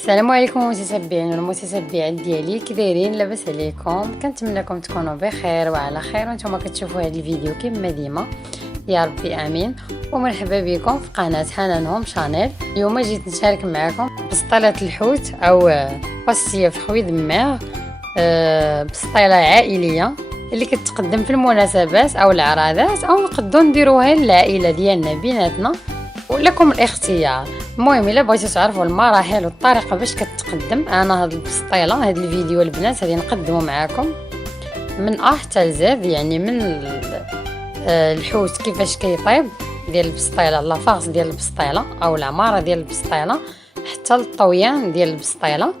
السلام عليكم المتتبعين والمتتبعات ديالي، كي دايرين؟ لاباس عليكم؟ كنتمنىكم تكونوا بخير وعلى خير وانتم كتشوفوا هذا الفيديو كما ديما، يا ربي امين. ومرحبا بكم في قناه حنان هوم شانيل. اليوم جيت نشارك معكم بسطيله الحوت او باستيه في خوي دماغ، بسطيله عائليه اللي كتقدم في المناسبات او العراضات، او نقدروا نديروها للعائله ديالنا بيناتنا، ولكم الاختيار. المهم الا بغيتو تعرفوا المراحل والطريقه باش كتقدم انا هاد البسطيله، هاد الفيديو البنات غادي نقدمه معكم من ا حتى لزاد، يعني من الحوت كيفاش كيطيب ديال البسطيله، لافاغس ديال البسطيله او العماره ديال البسطيله، حتى الطويان ديال البسطيله.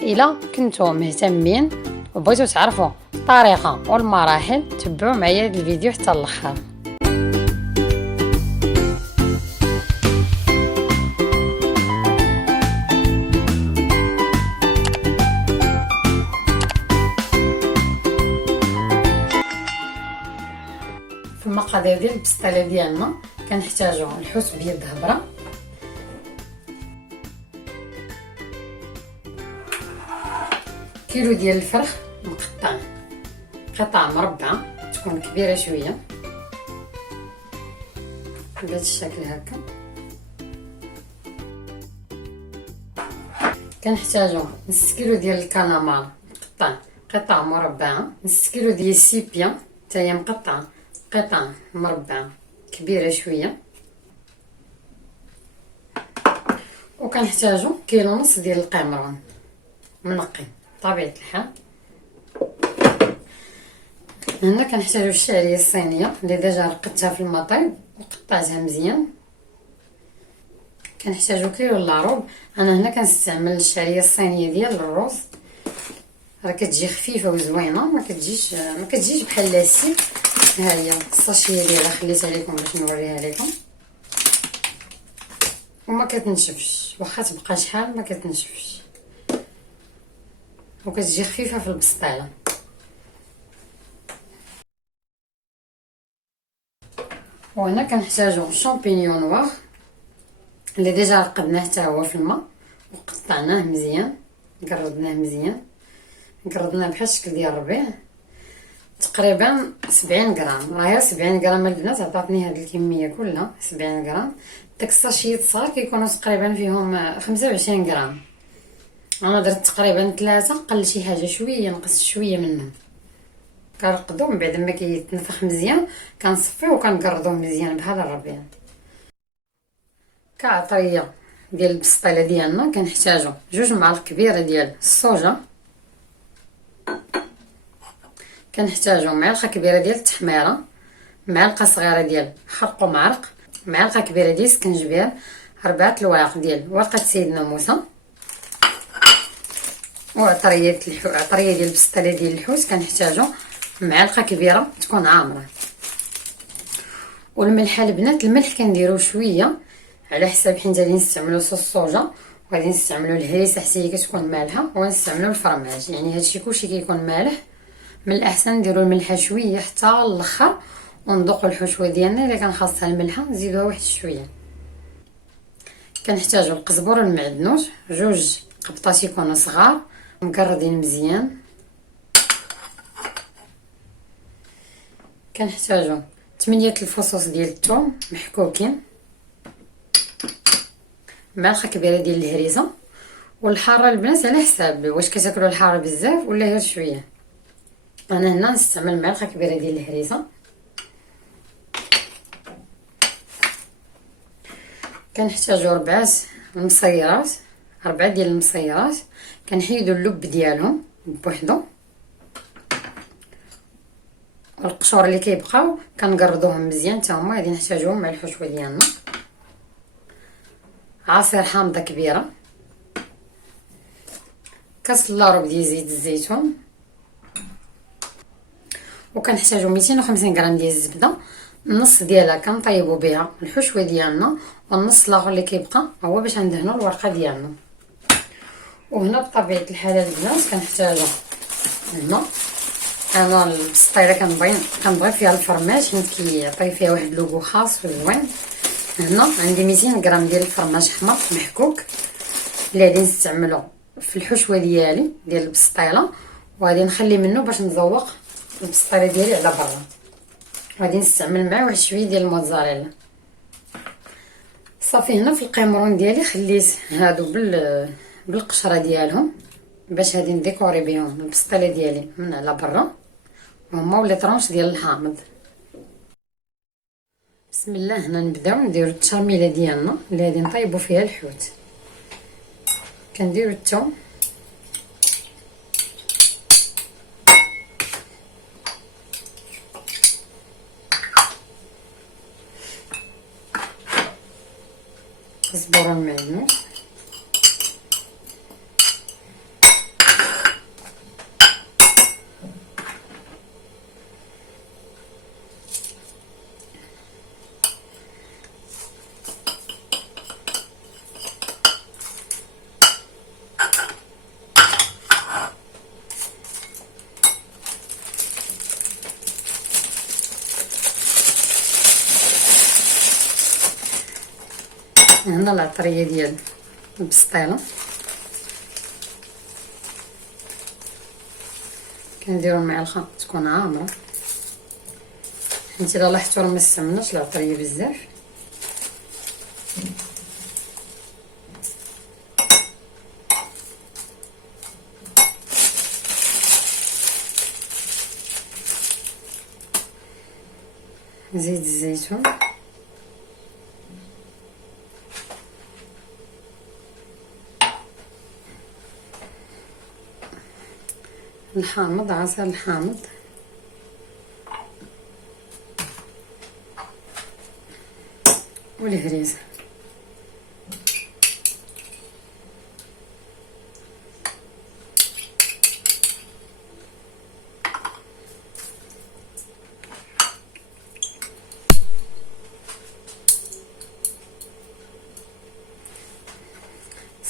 الا كنتو مهتمين وبغيتو تعرفوا الطريقه والمراحل، تبعوا معايا هاد الفيديو حتى الاخر. في المقادير ديال البسطيله ديالنا كنحتاجو الحوت بيض هبره، كيلو ديال الفرخ مقطع قطع مربعه تكون كبيره شويه بهذا الشكل هكا. كنحتاجو نص كيلو ديال الكالامار مقطع قطع مربعه، نص كيلو ديال السيبيا حتى هي مقطعه قطع مربعه كبيره شويه، وكنحتاجو كيلو ونص ديال القمران منقي بطبيعه الحال. هنا كنحتاجو الشعريه الصينيه اللي ديجا رقدتها في المطيب وقطعتها مزيان. كنحتاجو كيلو لاروب، انا هنا كنستعمل الشعريه الصينيه ديال الروز، راه كتجي خفيفه وزوينه، ما كتجيش بحال لاسيك. ها هي الساشيه ديالها خليتها لكم باش نوريها لكم، وما كتنشفش، واخا تبقى شحال ما كتنشفش، وكتجي خفيفه في البسطيله. وهنا كنحتاجو شامبينيون نوار اللي ديجا رقدناه حتى هو في الماء وقطعناه مزيان، قردناه مزيان، قردناه بحال الشكل ديال الربيع، تقريبا 70 غرام. راهي 70 غرام البنات عطاتني هاد الكميه كلها 70 غرام. داك الساشيات صغار كيكونوا تقريبا فيهم 25 غرام، انا درت تقريبا 3، قل شي حاجه شويه، نقصت شويه منهم. كنرقدو من بعد ما كيتنفخ مزيان كنصفيه وكنقردوه مزيان بهذا الربيع. كعطريه ديال البسطيله ديالنا كنحتاجو 2 معالق كبيره ديال الصوجه، كنحتاجو معلقه كبيره ديال التحميره، معلقه صغيره ديال خرق ومعرق، معلقه كبيره ديال السكنجبير، 4 الواق ديال ورقه سيدنا موسى، وعطريه ديال البسطيله ديال الحوت كنحتاجو معلقه كبيره تكون عامره. والملح البنات، الملح كنديرو شويه على حساب، حيت غادي نستعملو صوص الصوجا وغادي نستعملو الهريسه حتى هي كتكون مالحه، ونستعملو الفرماج، يعني هادشي كلشي كيكون مالح. من الاحسن نديرو الملحه شويه حتى الاخر ونذوقوا الحشوه ديالنا. الا كان خاصها الملحه نزيدوها واحد شويه. كنحتاجو القزبر المعدنوس 2 قبطات يكونوا صغار مقردين مزيان. كنحتاجو 8 الفصوص ديال الثوم محكوكين، معلقه كبيره ديال الهريسه. والحاره البنات على حساب واش كتاكلوا الحاره بزاف ولا غير شويه، انا هنا نستعمل معلقه كبيره ديال الهريسه. كنحتاجو 4 المصيرات، 4 ديال المصيرات، كنحيدو اللب ديالهم بوحدو، والقشور اللي كيبقاو كنقردوهم مزيان حتى هما غادي نحتاجوهم مع الحشوه ديالنا. عصير حامضه كبيره، كاس لاروب ديال زيت الزيتون، وكنحتاجو 250 غرام ديال الزبده، النص ديالها كنطيبوا بها الحشوه ديالنا، والنص الاخر اللي كيبقى هو باش ندهنوا الورقه ديالنا. وهنا بطبيعه الحال البنات كنحتاجو، هنا انا البسطيله كنبغي فيها الفرماج حيت كيعطي فيها واحد لوغو خاص وزوين. هنا عندي 200 غرام ديال الفرماج حمر محكوك، اللي غادي نستعملو في الحشوه ديالي ديال البسطيله، وغادي نخلي منه باش نزوق البسطيله ديالي على برا. غادي نستعمل معاه واحد شويه ديال الموتزاريلا. صافي هنا في القيمرون ديالي خليت هادو بالقشره ديالهم باش غادي نديكوري بهم البسطيله ديالي من على برا، وهما ولي طرونش ديال الحامض. بسم الله. هنا نبداو نديرو التشاميله ديالنا اللي غادي نطيبو فيها الحوت. كنديرو الثوم، كزبره المعدنوس، هنا العطريه ديال البسطيله كنديرو المعلقه تكون عامره، حيت الا لاحظتو راه ما استعملناش العطريه بزاف. زيت الزيتون، الحامض، عصير الحامض، والهريسه.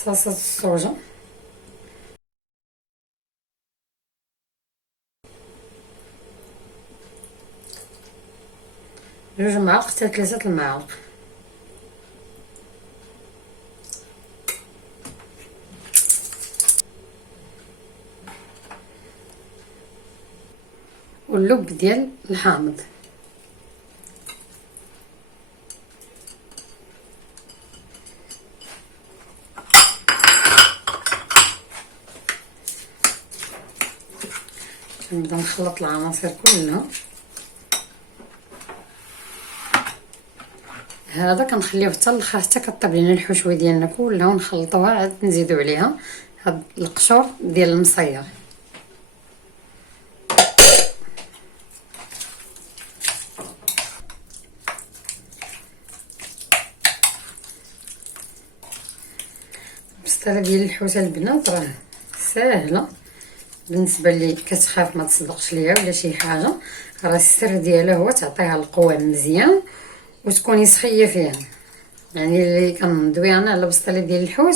صلصه الصوجه، جوج معالق حتى 3 المعالق. واللب ديال الحامض. نبدا نخلط العناصر كلها. هذا كنخليوه حتى الاخر حتى كطيب لينا الحشوه ديالنا كلها، ونخلطوها عاد نزيدو عليها هاد القشور ديال المصير. البسطيله ديال الحوت البنات راه ساهله بالنسبه اللي كتخاف ما تصدقش ليها ولا شي حاجه. راه السر ديالها هو تعطيها القوام مزيان وتكوني سخيه فيها. يعني اللي كندوي انا على البسطيله ديال الحوت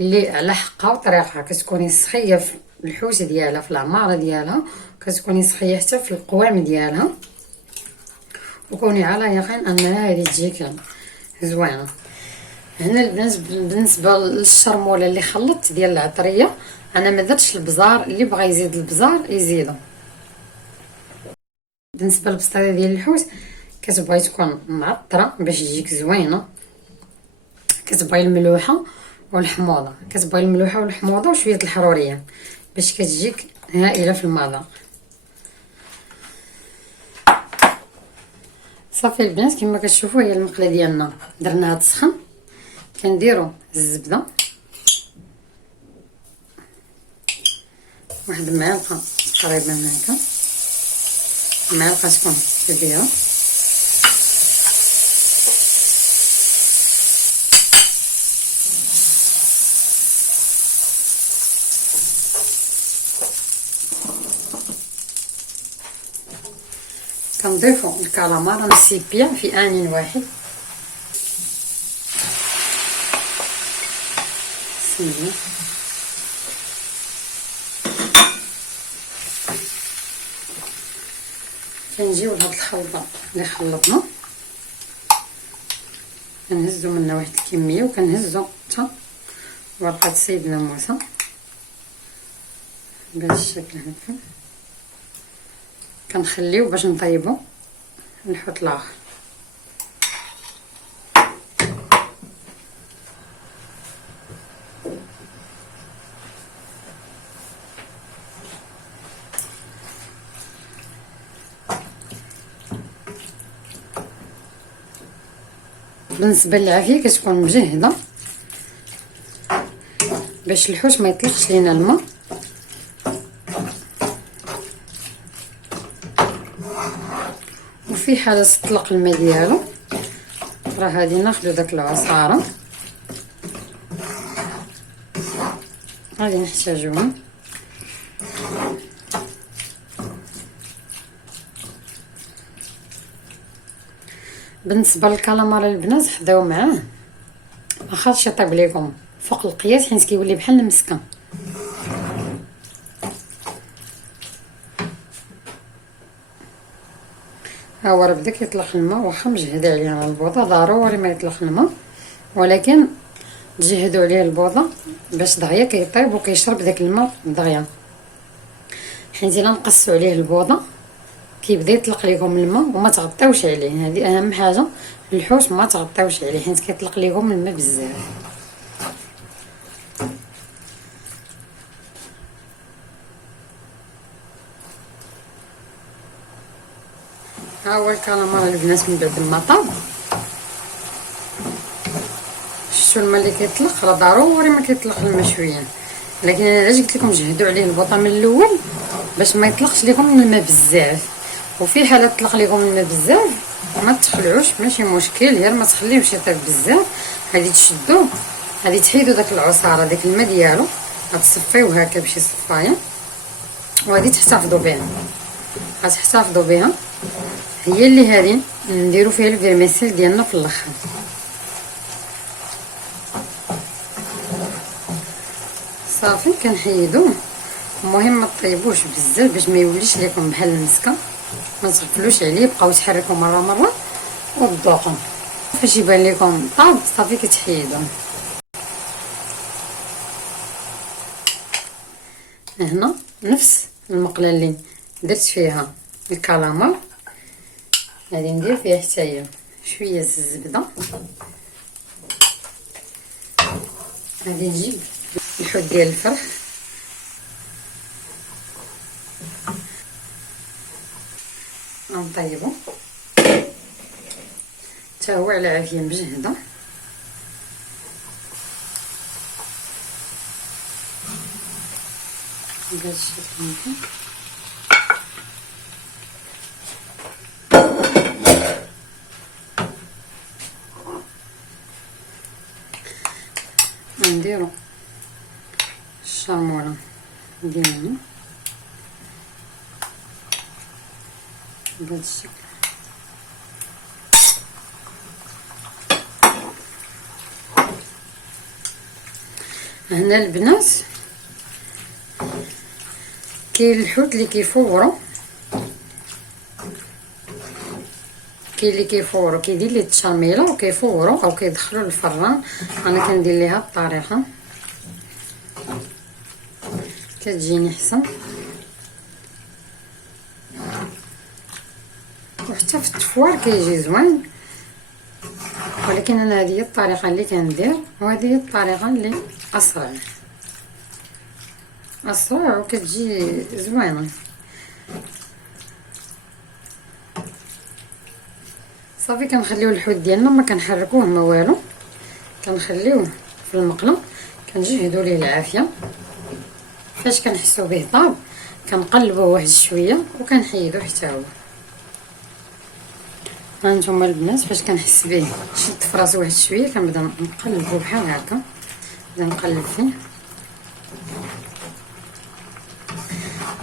اللي على حقها وطريقها، كتكوني سخيه في الحوت ديالها في العماره ديالها، كتكوني سخيه حتى في القوام ديالها، وكوني على يقين انها هذه تجيك زوينه. هنا بالنسبه للشرموله اللي خلطت ديال العطريه، انا ما درتش البزار، اللي بغى يزيد البزار يزيدو. بالنسبه للبسطيله ديال الحوت كتبغي تكون معطره باش تجيك زوينه، كتبغي الملوحه والحموضه، كتبغي الملوحه والحموضه وشويه الحروريه باش كتجيك هائله في المذاق. صافي البنات، كما كتشوفوا هي المقله ديالنا درناها تسخن. كنديروا الزبده، واحد المعلقه تقريبا هكا، معلقه تكون كبيره. كنضيفوا الكالامار والسيبيا في آن واحد. بسم الله. كنجيو لهاد الخلطه اللي خلطنا، كنهزو منها واحد الكميه وكنهزو حتى ورقة سيدنا موسى بهذا الشكل هكا. كنخليو باش نطيبو الحوت الاخر. بالنسبه للعافيه كتكون مجهده باش الحوت ما يطلقش لينا الماء. وفي حاله تطلق الماء ديالو راه غادي ناخذ داك العصاره غادي نحتاجوها. بالنسبه للكالامار البنات حداو معاه ما خاصش يطيب لكم فوق القياس حيت كيولي بحال المسكن. ها هو راه بدا كيطلق الماء، واخا مجهده عليه انا البوضه ضروري ما يطلق الماء، ولكن تجهدوا عليه البوضه باش دغيا كيطيب وكيشرب داك الماء دغيا، حيت الا نقصوا عليه البوضه كيبدا يطلق لكم الماء وما تغطيوش عليه. هذه اهم حاجه الحوت، ما تغطيوش عليه حيت كيطلق لكم الماء بزاف. ها هو الكالامار البنات من بعد ما طاب، شفتوا الماء اللي كيطلق، راه ضروري ما كيطلق الماء شويه، لكن انا علاش قلت لكم جهدوا عليه البوطه من الاول باش ما يطلقش لكم الماء بزاف. وفي حاله طلق لكم الماء بزاف ما تخلعوش، ماشي مشكل، غير ما تخليوش يطيب بزاف. غادي تشدوه، غادي تحيدوا داك العصاره داك الماء ديالو، غتصفيوه هكا بشي صفايه وغادي تحتفظوا بها. غتحتفظوا بها هي اللي غادي نديرو فيها الفيرميسيل ديالنا في الاخر. صافي كنحيدوه. المهم ما طيبوش بزاف باش ما يوليش لكم بحال المسكه، ما تغفلوش عليه، بقاو تحركوا مره وتذوقوا. فاش يبان لكم طاب صافي كتحيدوه. هنا نفس المقله اللي درت فيها الكالامار غادي ندير فيها حتى هي شويه الزبده. غادي نجيب الحوت ديال الفرخ غنطيبو حتى هو على عافيه مجهده. بهذا الشكل هكا نديرو الشاموره ديالنا بهذا الشكل. هنا البنات كاين الحوت اللي كيفورو، كاين اللي كيفورو كيدير ليه التشاميله وكيفورو او كيدخلوا للفران. انا كندير ليها الطريقه كتجيني حسن، وحتى في التفوار كيجي زوين، ولكن انا هذه هي الطريقه اللي كندير، وهذه هي الطريقه اللي اسرع وكتجي زوينه. صافي كنخليو الحوت ديالنا ما كنحركوه ما والو، كنخليوه في المقله كنجهدوا ليه العافيه. فاش كنحسوا به طاب كنقلبوه واحد شويه وكنحيدوه حتى هو. هانتوما البنات فاش كنحس به شد في راسو واحد شويه كنبدا نقلبو بحال هكا، نبدا نقلب فيه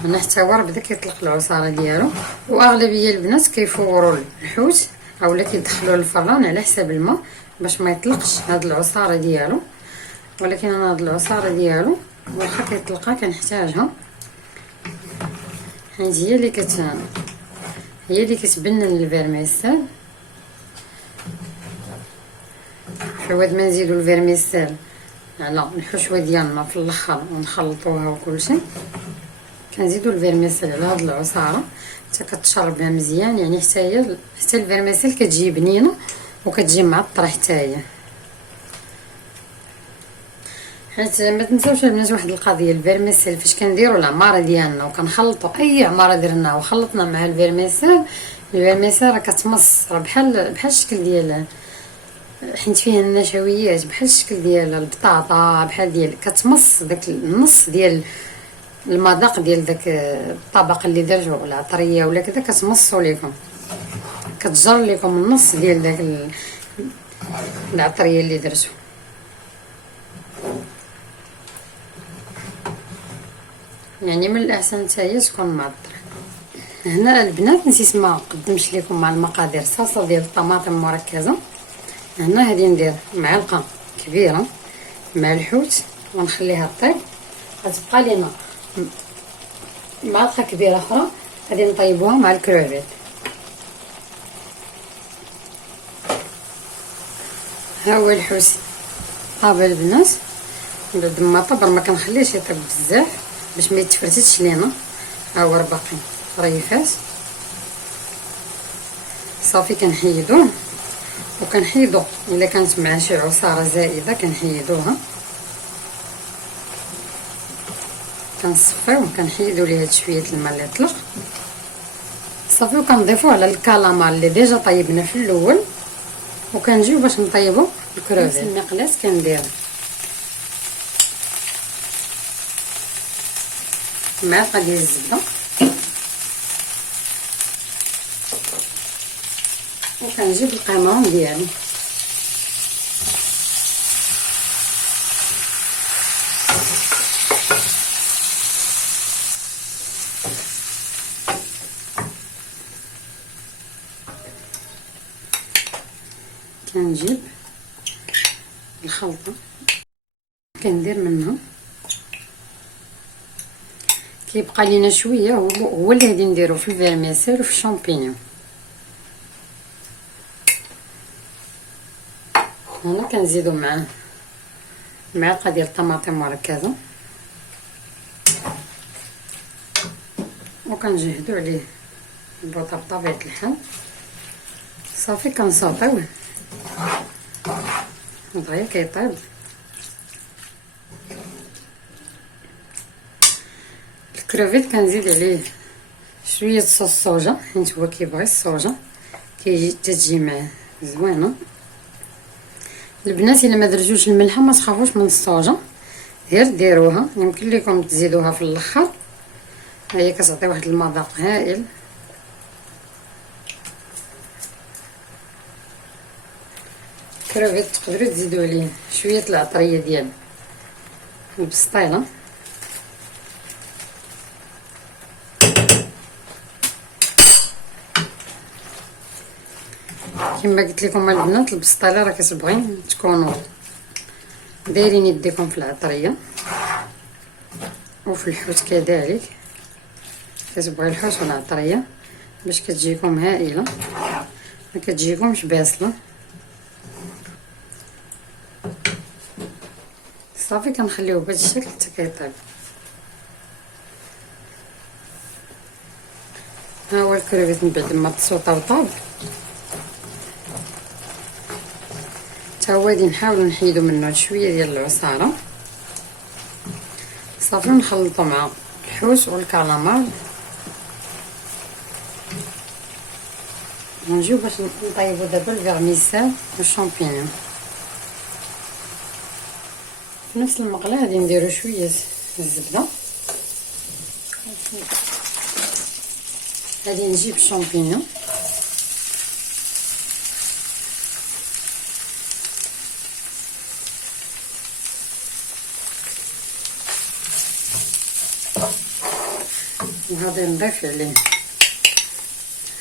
هنا حتى هو راه بدا كيطلق العصاره ديالو. واغلبيه البنات كيفوروا الحوت اولا كيدخلوه للفران على حساب الماء باش ما يطلقش هاد العصاره ديالو، ولكن انا هاد العصاره ديالو واخا كيطلقها كنحتاجها حيت هي اللي كتبنن الفيرميسيل. عوض ما نزيدو الفيرميسيل على الحشوه ديالنا في الاخر ونخلطوها وكلشي. كنزيدو الفيرميسيل على هاد العصاره حتى كتشربها مزيان، يعني حتى الفيرميسيل كتجي بنينه وكتجي معطره حتى هي. حيت ما تنساوش البنات واحد القضيه، الفيرميسيل فاش كنديروا العماره ديالنا وكنخلطوا اي عماره درناها وخلطنا مع الفيرميسيل راه كتمص، راه بحال الشكل ديال، حيت فيها النشويات بحال الشكل ديال البطاطا، بحال ديال كتمص داك النص ديال المذاق ديال داك الطبق اللي درتو ولا العطريه ولا كذا، كتمصوا لكم، كتجر لكم النص ديال داك العطريه اللي درتو. يعني من الاحسن حتى هي تكون معطره. هنا البنات نسيت ما قدمش لكم مع المقادير صلصه ديال الطماطم مركزه. هنا غادي ندير معلقه كبيره مع الحوت ونخليها طيب، غتبقى لينا معلقه كبيره اخرى غادي نطيبوها مع الكروفيت. ها هو الحوت طاب البنات، بعد ما طاب ما كنخليهش يطيب بزاف باش ما يتفرتش لينا. ها هو باقي ريفات صافي كنحيدوه، وكنحيدو الا كانت مع شي عصاره زائده كنحيدوها، كنصفيو وكنحيدو ليه هاد شويه الماء اللي طلق صافي، وكنضيفو على الكالامار اللي ديجا طيبنا في الاول، وكنجيو باش نطيبو الكروفيت. نفس المقلاس كندير معلقه ديال الزبده وكنجيب القمرون ديالي كنجيب الخلطه كندير منها، كيبقى لينا شويه هو اللي غادي نديرو في الفيرميسيل وفي الشامبينيون. هنا كنزيدو معاه معلقه ديال الطماطم مركزه وكنجهدو عليه البوطه بطبيعه الحال صافي. كنصاطيوه دغيا كيطيب. الكروفيت كنزيد عليه شويه صوص صوجا حيت هو كيبغي الصوجا، تتجي معاه زوينه. البنات الا ما درتوش الملحه ما تخافوش من الصوجا، غير ديروها، يمكن لكم تزيدوها في الاخر، هي كتعطي واحد المذاق هائل. الكروفيت تقدروا تزيدوا عليه شويه العطريه ديال البسطيله، كما قلت لكم البنات البسطيله راه كتبغي تكونوا دايرين يديكم في العطريه وفي الحوت كذلك، كتبغي الحوت والعطريه باش كتجيكم هائله، ما كتجيكمش باسله. صافي كنخليوه بهذا الشكل حتى كيطيب. ها هو الكروفيت من بعد ما تصوطا وطاب، تا هو غادي نحاولوا نحيدو منه شويه ديال العصاره صافي، نخلطو مع الحوت والكالامار ونجيو باش نطيبو دابا الفيرميسيل والشامبينيون. في نفس المقله غادي نديرو شويه الزبده، غادي نجيب الشامبينيون وغادي نضيف عليه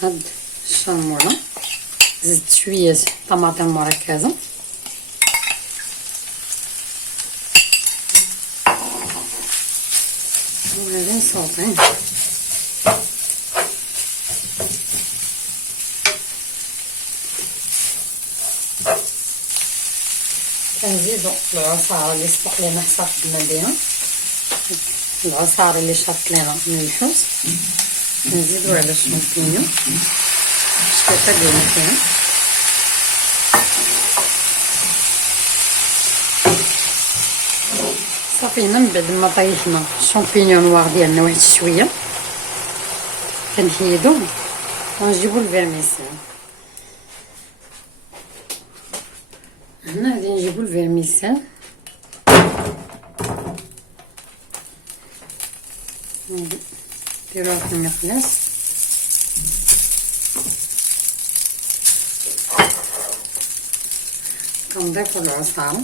هاد الشاموله، زدت شويه طماطم مركزه وغادي نصوطيه. كنزيد نزيدو العصاره اللي سبق لينا حصافدنا بها، العصاره اللي شربت لنا من الحوت، نزيدو على الشامبينيون شكيطه ديالنا فيها. صافينا من بعد ما طيحنا الشامبينيون نوار ديالنا واحد شويه كنحيدوه ونجيبو الفيرميسيل. هنا غادي نجيبو الفيرميسيل نديروها في المقلاص، كنضيفو العصاره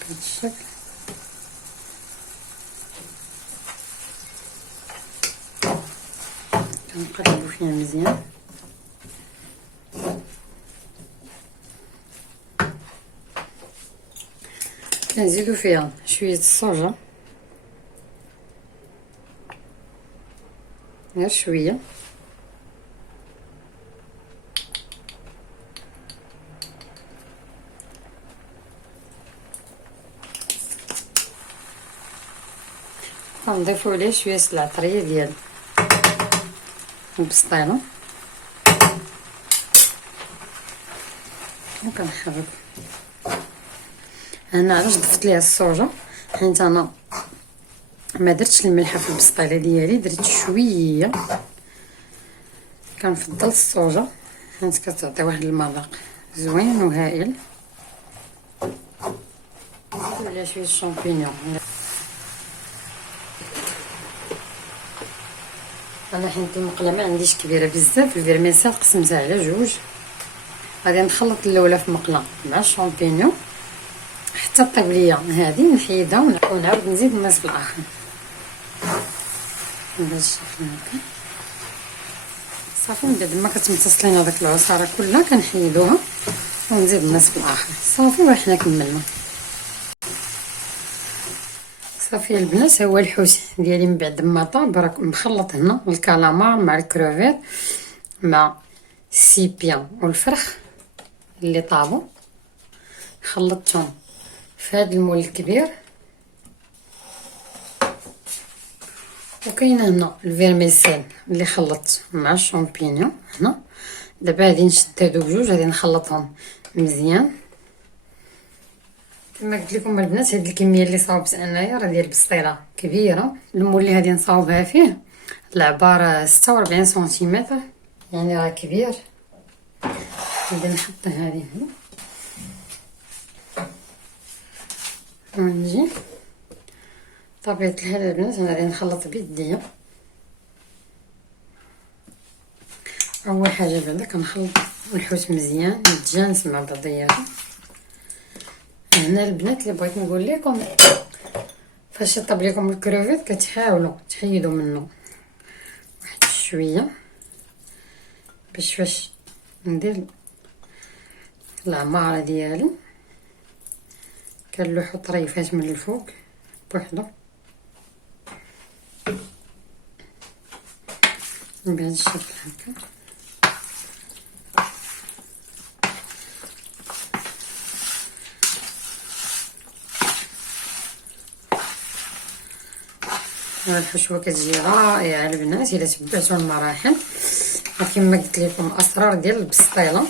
بهذا الشكل. كنقلبو فيها مزيان. كنزيدو فيها شويه الصوجه، غير شويه، كنضيفو عليه شويه العطريه ديال البسطيله وكنحرك. انا علاش ضفت ليها الصوجه؟ حيت انا ما درتش الملحه في البسطيله ديالي، درت شويه. كنفضل الصوجه حيت كتعطي واحد المذاق زوين وهائل. ولا شويه الشامبينيون. انا حيت المقله ما عنديش كبيره بزاف، الفيرميسيل قسمتها على جوج. غادي نخلط الاولى في مقله مع الشامبينيون حتى طيب ليا هذه، نحيدها ونعاود نزيد النصف الاخر بهذا الشكل هكا. صافي من بعد ما كتمتص لينا داك العصاره كلها كنحيدوها ونزيد النصف الاخر. صافي وحنا كملنا. صافي البنات، هو الحوت ديالي من بعد ما طاب راك مخلط هنا الكالامار مع الكروفيت مع السيبيان والفرخ اللي طابوا، خلطتهم في هذا المول الكبير. وكاينه هنا الفيرميسيل اللي خلطت مع الشامبينيون هنا. دابا غادي نشد هادو بجوج، غادي نخلطهم مزيان. كما قلت لكم البنات، هاد الكميه اللي صاوبت انايا راه ديال بسطيله كبيره. المول اللي غادي نصاوبها فيه العباره 46 سنتيمتر، يعني راه كبير. غادي نحط هذه هنا ونجي طبيعه الحال البنات انا غادي نخلط بيديا. اول حاجه بعدا كنخلط الحوت مزيان يتجانس مع بعضياته. هنا البنات اللي بغيت نقول لكم، فاش يطيب لكم الكروفيت كتحاولوا تحيدوا منه واحد شويه باش فاش ندير العماره ديالي كنلوحو طريفات من الفوق بوحدو بهذا الشكل هكا. الحشوه كتجي رائعه البنات الا تبعتوا المراحل. كما قلت لكم اسرار ديال البسطيله،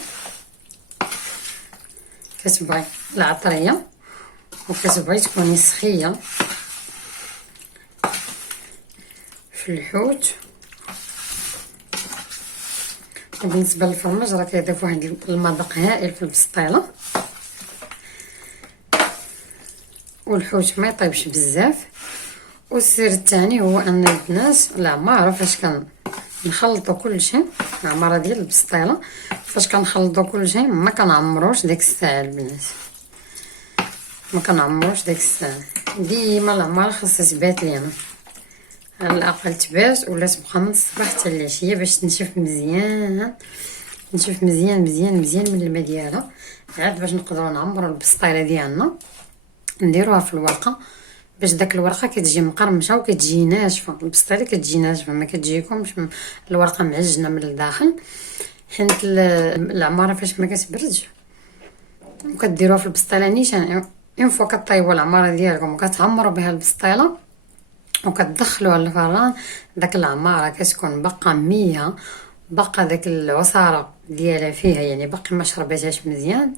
كتبغي العطريه وكتبغي تكوني سخيه في الحوت. وبالنسبه للفرماج راه كيضيف واحد المذاق هائل في البسطيله. والحوت ما يطيبش بزاف. والسر الثاني هو ان البنات العماره فاش كنخلطوا كل شيء، العماره ديال البسطيله فاش كنخلطوا كل شيء ما كنعمروش ديك الساعه البنات، ما كنعمروش ديك الساعه. ديما العماره خاصها تبات لينا على الاقل تبات ولا تبقى من الصباح حتى العشيه باش تنشف مزيان، تنشف مزيان مزيان مزيان من الماء ديالها، عاد باش نقدروا نعمروا البسطيله ديالنا نديروها في الورقه باش داك الورقه كتجي مقرمشه وكتجي ناشفه. البسطيله كتجي ناشفه، ما كتجيكمش الورقه معجنه من الداخل، حيت العماره فاش ما كتبردش وكديروها في البسطيله نيشان. اون فوا كطيبوا العماره ديالكم وكتعمروا بها البسطيله وكتدخلوها للفران، داك العماره كتكون باقا مية، باقا داك العصاره ديالها فيها، يعني باقي ما شربتهاش مزيان.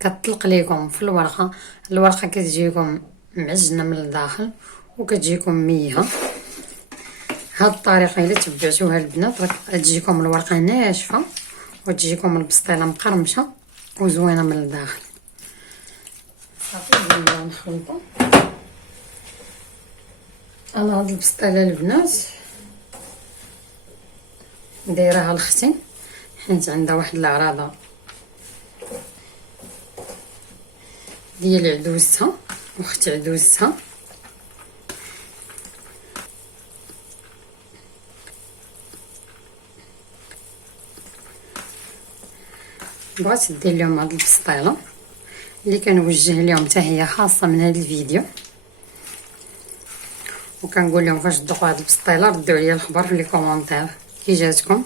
كتطلق ليكم في الورقه، الورقه كتجيكم معجنه من الداخل وكتجيكم مية. هاد الطريقه الا تبعتوها البنات تجيكم الورقه ناشفه وتجيكم البسطيله مقرمشه وزوينه من الداخل. صافي نبداو نخلطو. انا هاد البسطيله البنات دايرها لختي حيت عندها واحد العراضه ديال عدوزتها، واخت عدوزتها. بغات دير لهم هاد البسطيله اللي كنوجه لهم حتى هي خاصه من هذا الفيديو، وكنقول لهم فاش تذوقوا هاد البسطيله ردوا عليا الخبر في لي كومونتير كي جاتكم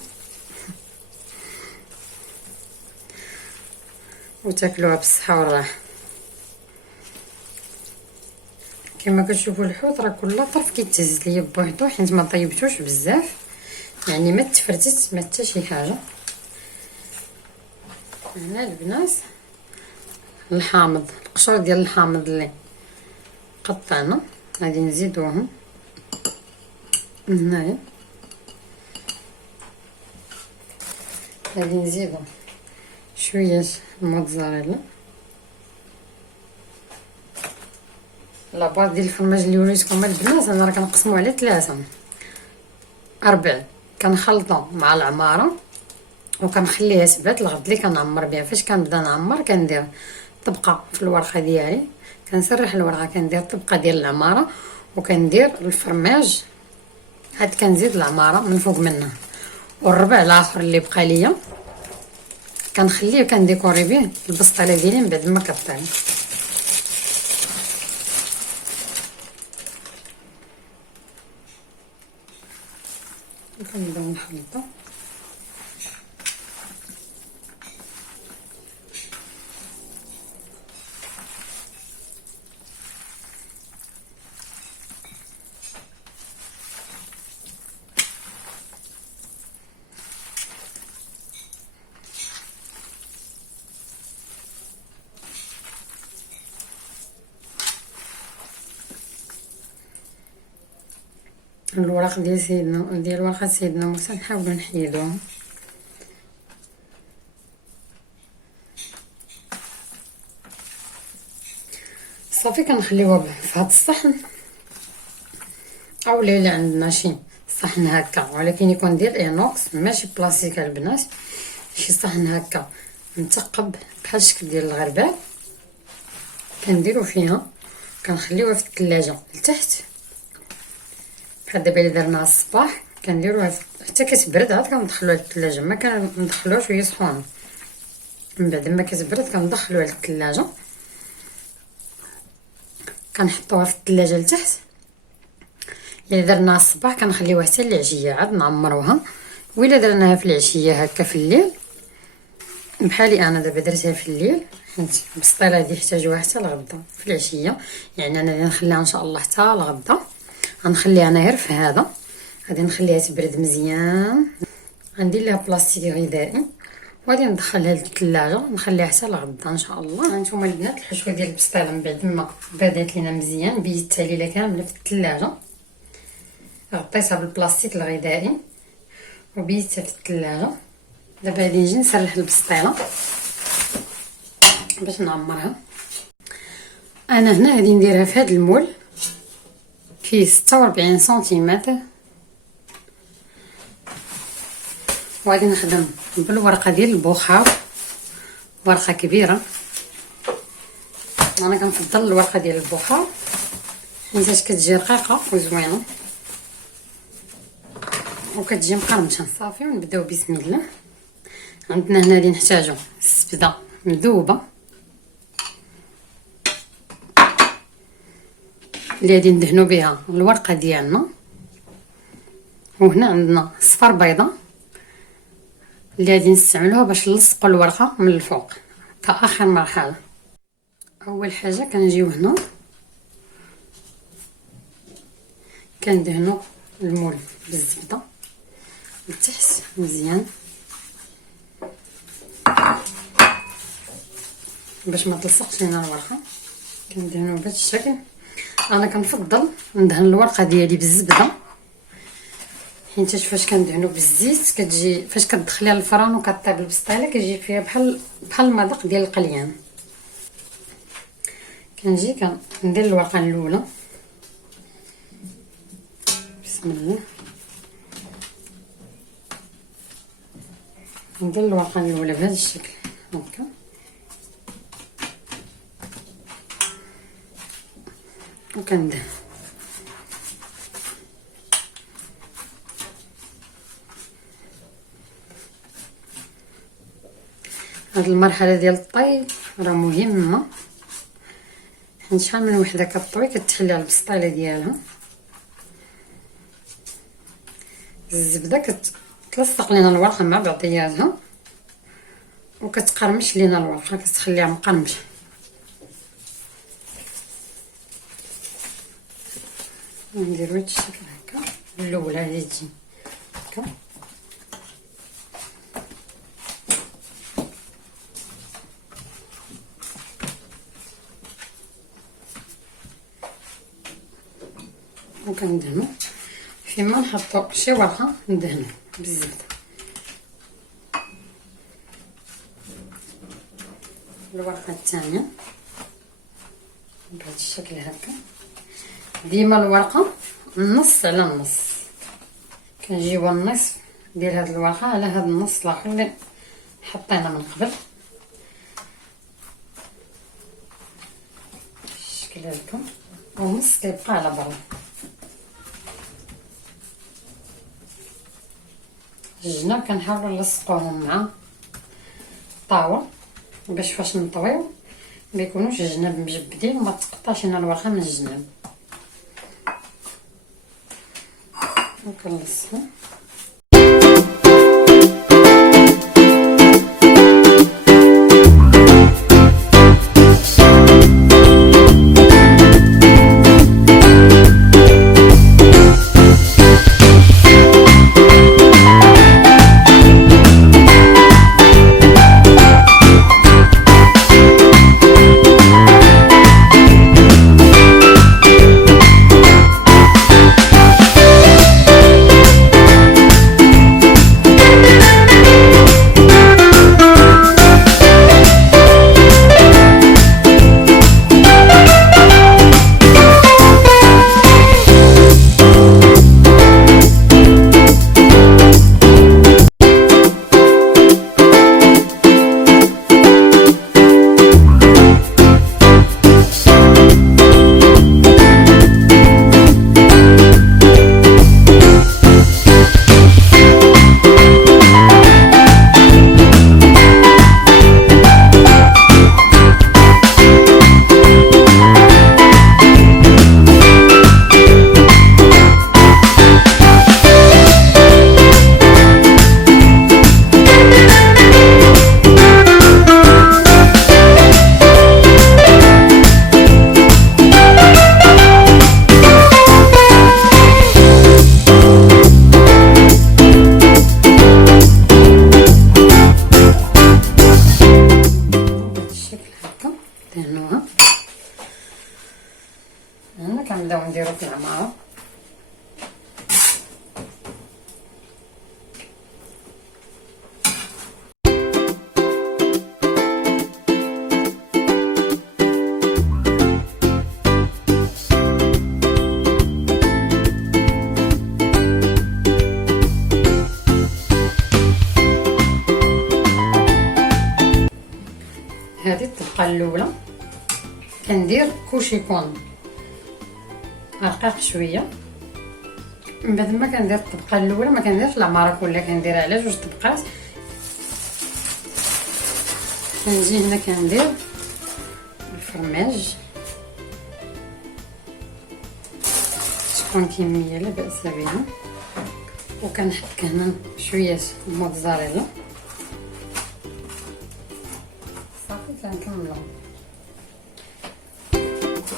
وتاكلوها بالصحه والراحه. كما كتشوفوا الحوت راه كل طرف كيتهز ليا بوحدو حيت ما طيبتوش بزاف، يعني ما تفرتت ما حتى شي حاجه. هنا البنات الحامض، القشور ديال الحامض اللي قطعنا غادي نزيدوهم هنايا. غادي نزيدو شويه الموتزاريلا، لاباط ديال الفرماج اللي وريتكم البنات انا راه كنقسمو على 3 4. كنخلطو مع العماره وكنخليها تبات الغد اللي كنعمر بها. فاش كنبدا نعمر كندير طبقه في الورقه ديالي، كنسرح الورقه كندير طبقه ديال العماره وكندير الفرماج عاد كنزيد العماره من فوق منها، والربع الاخر اللي بقى ليا كنخليه كنديكوري به البسطيله ديالي من بعد ما كطيب. كنبداو نخلطو. الوراق ديال سيدنا ديال ورقه سيدنا موسى نحاولوا نحيدوهم. صافي كنخليوها في هذا الصحن، او الا عندنا شي صحن هكا ولكن يكون ديال اينوكس ماشي بلاستيك البنات، شي صحن هكا مثقب بحال الشكل ديال الغربال كنديرو فيها، كنخليوها في الثلاجه لتحت. بحال دابا الا درناها الصباح كنديروها حتى كتبرد عاد كندخلوها للثلاجه، ما كندخلوهاش وهي سخونه. من بعد ما كتبرد كندخلوها للثلاجه، كنحطوها في الثلاجه لتحت. الا درناها الصباح كنخليوها حتى العشيه عاد نعمروها، وإلا درناها في العشيه هكا في الليل بحالي انا دابا درتها في الليل حيت البسطيله هادي يحتاجوها حتى الغدا في العشيه، يعني انا غادي نخليها ان شاء الله حتى الغدا. غنخليها انا غير في هذا، غادي نخليها تبرد مزيان، غندير لها بلاستيك غذائي وغادي ندخلها للثلاجه نخليها حتى الغدا ان شاء الله. هانتوما البنات الحشوه ديال البسطيله من بعد ما بدات لينا مزيان بيتها ليله كامله في الثلاجه، غطيتها بالبلاستيك الغذائي وبيتها في الثلاجه. دابا غادي نجي نسرح البسطيله باش نعمرها. انا هنا غادي نديرها في هذا المول فيه 46 سنتيمتر، وغادي نخدم بالورقه ديال البخار، ورقه كبيره. انا كنفضل الورقه ديال البخار حيت كتجي رقيقه وزوينه وكتجي مقرمشه. صافي ونبداو بسم الله. عندنا هنا غادي نحتاجو الزبده مذوبه اللي غادي ندهنوا بها الورقه ديالنا. وهنا عندنا صفر بيضه اللي غادي نستعملوها باش نلصقوا الورقه من الفوق كاخر مرحله. اول حاجه كنجيو هنا كندهنوا المول بالزبده لتحت مزيان باش ما تلصقش لينا الورقه. كندهنوا بهذا الشكل. انا كنفضل ندهن الورقه ديالي بالزبده، حيت فاش كندهنوا بالزيت كتجي فاش كتدخليها للفران وكطيب البسطيله كيجي فيها بحال المذاق ديال القليان. كنجي كندير الورقه الاولى بسم الله، ندير الورقه الاولى بهذا الشكل هكا. وكندهن هاد المرحله ديال الطي راه مهمه، حيت شحال من وحده كطوي كتحلي على البسطيله ديالها. الزبده كتلصق لينا الورقه مع بعضياتها وكتقرمش لينا الورقه، كتخليها مقرمشه. نديرو هاد الشكل هكا. الاولى اللي تجي هكا وكندهنو فيما نحطو شي ورقه ندهنو بالزبده. الورقه الثانيه بهذا الشكل هكا. ديما الورقه نص على النص، كنجيبو النصف ديال هاد الورقه على هاد النص الاخر اللي حطينا من قبل بالشكل هكا، ونص كيبقى على برا. الجناب كنحاولوا نلصقوهم مع الطاوه باش فاش نطويو ما يكونوش الجناب مجبدين وما تقطعش لنا الورقه من الجناب. وكنلصقو دهنوها. هنا كنبداو نديرو في العماره. هذه الطبقه الاولى كندير كوش يكون رقيق شويه. من بعد ما كندير الطبقه الاولى ما كنديرش العماره كلها، كنديرها على جوج طبقات. كنجي هنا كندير الفرماج تكون كميه لا باس بها. وكنحط هنا شويه موتزاريلا صافي. كنكملو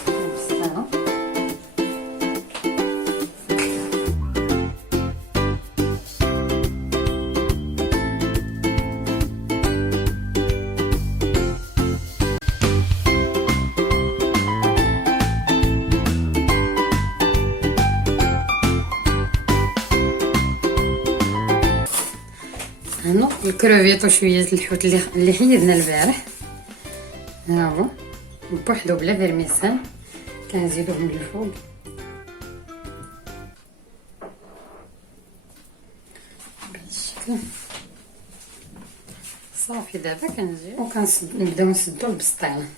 بالصحه. هنا الكروفيط وشويه الحوت اللي حيدنا البارح، ها هو بوحدو بلا فيرميسان كنزيدوه من الفوق. بهذا الشكل صافي. دابا كنجيو نبداو نسدو البسطيله.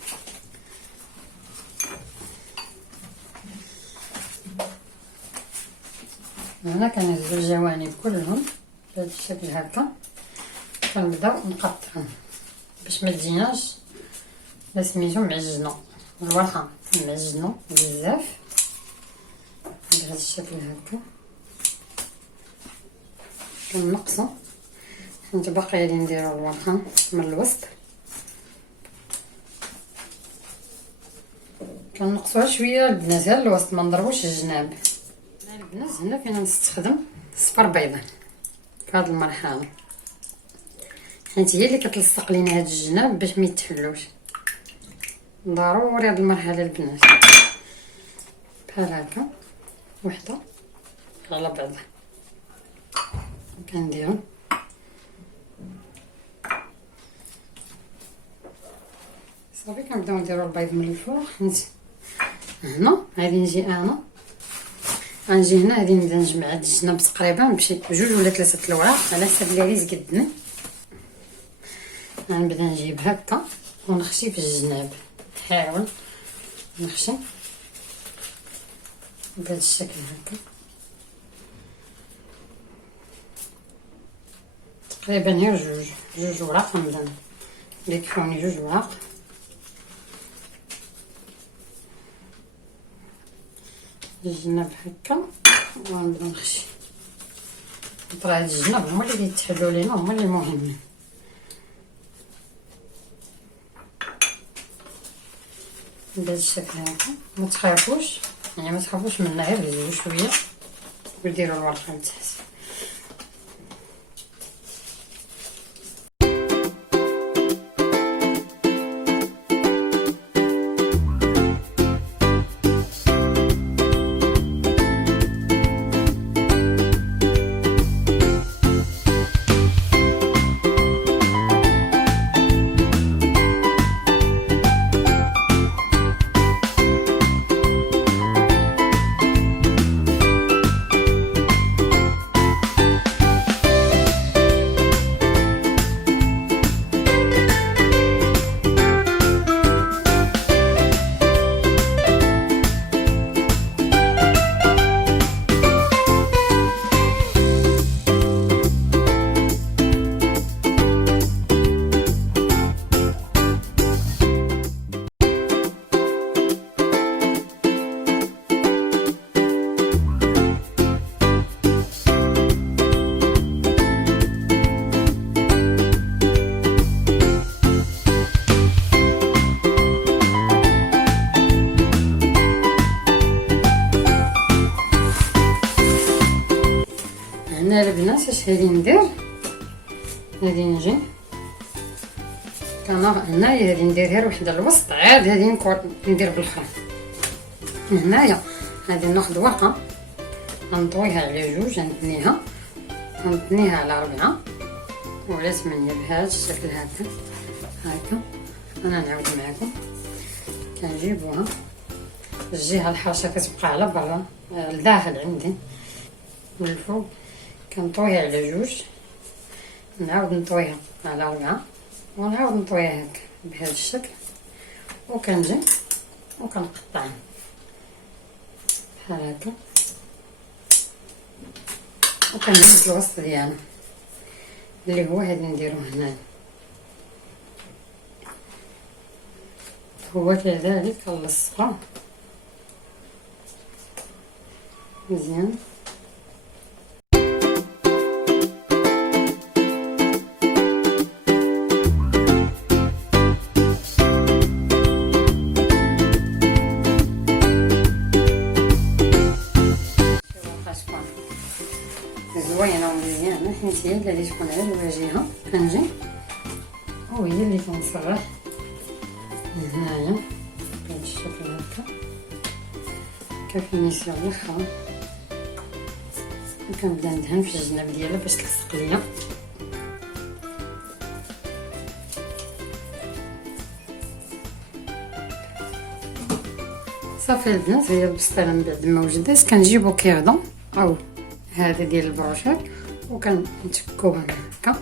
هنا كنهزو الجوانب كلهم بهذا الشكل هكا. كنبداو نقطعهم باش ما تجيناش لا سميتو معجنه، الورقه معجنه بزاف بهذا الشكل هكا. كنقصو حيت باقي غادي نديرو الورقه من الوسط. كنقصوها شويه البنات غير الوسط، ما نضربوش الجناب. البنات هنا فينا نستخدم صفر بيضه في هذه المرحله، حيت هي اللي كتلصق لينا هاد الجناب باش ما يتحلوش. ضروري هاد المرحله البنات بحال هكا وحده على بعضها كنديرو. صافي كنبداو نديرو البيض من الفوق. حيت هنا غادي نجي انا غنجي هنا غادي نبدا نجمع هاد الجناب تقريبا بشي 2 ولا 3 الوراق على حسب اللي غيزيد قدني. غنبدا نجيب هكا ونخشي في الجناب، نحاول نخشي بهذا الشكل هكا تقريبا غير جوج وراق. نبدا يكفوني 2 وراق. الجناب هكا ونبدا نخشي. طرا هاد الجناب هما اللي كيتحلوا لينا، هما اللي مهمين. بهذا الشكل هكا ما تخافوش، يعني ما تخافوش منها، غير هزوا شويه وديروا الورقه لتحت. هنا البنات اش غادي ندير، غادي نجي هنايا غادي ندير غير وحده الوسط، عاد غادي ندير بالاخرى. هنايا غادي ناخذ ورقه غنطويها على 2، غنتنيها على 4 وعلى 8 بهذا الشكل هكا. انا نعاود معكم. كنجيبوها الجهه الحرشه كتبقى على برا لداخل عندي من الفوق، كنطويها على 2، نعاود نطويها على 4 ونعاود نطويها هكا بهذا الشكل، وكنجي وكنقطعها بحال هكا وكنهز الوسط ديالها اللي هو هادي نديرو هنا. هو كذلك كنلصقو مزيان. زوينه ومزيانه حيت هي اللي غادي تكون على الواجهه. كنجي وهي اللي كنصرح هنايا بهذا الشكل هكا كفينيسيون الاخر. كنبدا ندهن في الجناب ديالها باش تلصق ليا. صافي البنات، هي البسطيله من بعد ما وجدات كنجيبو كيردون او هذا ديال البروشيط وكنتكوها هكا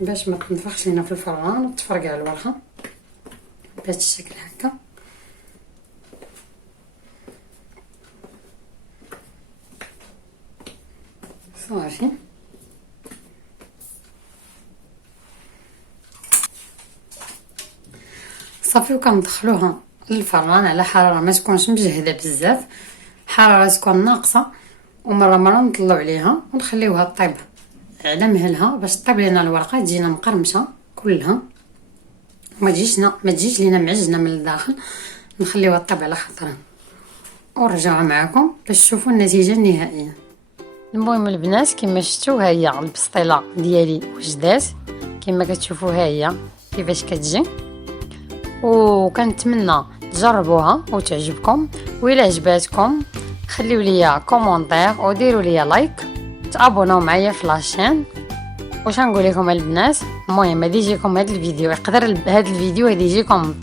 باش ما تنفخش لينا في الفران وتفرقع الورقه بهذا الشكل هكا. صافي صافي وكندخلوها للفران على حراره ما تكونش مجهده بزاف، حراره تكون ناقصه، ومره نطلعوا عليها ونخليوها طيب على مهلها باش طيب لنا الورقه تجينا مقرمشه كلها وما تجيش لينا معجنه من الداخل. نخليوها طيب على خاطرها ونرجعوا معكم باش تشوفوا النتيجه النهائيه. المهم البنات كما شفتوا ها هي البسطيله ديالي وجدات كما كتشوفوا، ها هي كيفاش كتجي، وكنتمنى تجربوها وتعجبكم. وإلا عجباتكم خليو ليا كومونتير وديروا ليا لايك، تابوناو معايا في لاشين. واش نقول لكم البنات، المهم غادي يجيكم هذا الفيديو، يقدر هذا الفيديو غادي يجيكم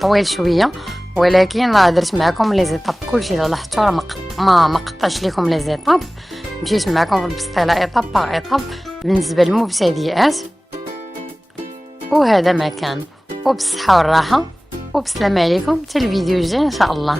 طويل شويه، ولكن راه درت معكم لي زيطاب كلشي لاحظتوا، راه ما قطعش لكم لي زيطاب، مشيت معكم في البسطيله ايطاب باغ ايطاب بالنسبه للمبتدئات. وهذا ما كان، وبالصحه والراحه وبسلامه عليكم، حتى الفيديو الجاي ان شاء الله.